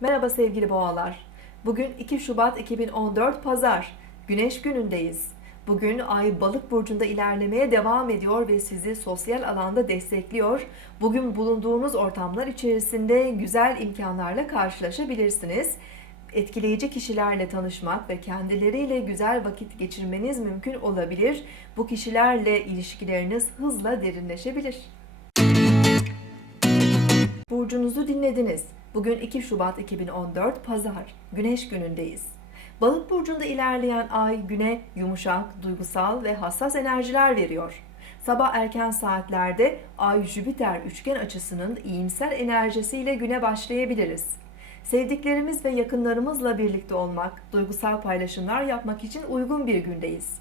Merhaba sevgili boğalar. Bugün 2 Şubat 2014 Pazar. Güneş günündeyiz. Bugün Ay Balık burcunda ilerlemeye devam ediyor ve sizi sosyal alanda destekliyor. Bugün bulunduğunuz ortamlar içerisinde güzel imkanlarla karşılaşabilirsiniz. Etkileyici kişilerle tanışmak ve kendileriyle güzel vakit geçirmeniz mümkün olabilir. Bu kişilerle ilişkileriniz hızla derinleşebilir. Burcunuzu dinlediniz. Bugün 2 Şubat 2014 Pazar. Güneş günündeyiz. Balık burcunda ilerleyen ay güne yumuşak, duygusal ve hassas enerjiler veriyor. Sabah erken saatlerde Ay Jüpiter üçgen açısının iyimser enerjisiyle güne başlayabiliriz. Sevdiklerimiz ve yakınlarımızla birlikte olmak, duygusal paylaşımlar yapmak için uygun bir gündeyiz.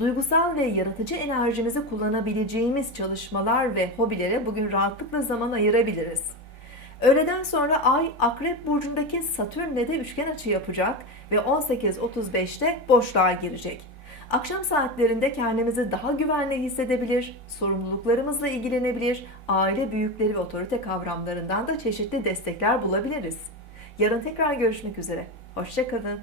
Duygusal ve yaratıcı enerjimizi kullanabileceğimiz çalışmalar ve hobilere bugün rahatlıkla zaman ayırabiliriz. Öğleden sonra Ay Akrep Burcu'ndaki Satürn'le de üçgen açı yapacak ve 18.35'te boşluğa girecek. Akşam saatlerinde kendimizi daha güvenli hissedebilir, sorumluluklarımızla ilgilenebilir, aile büyükleri ve otorite kavramlarından da çeşitli destekler bulabiliriz. Yarın tekrar görüşmek üzere. Hoşçakalın.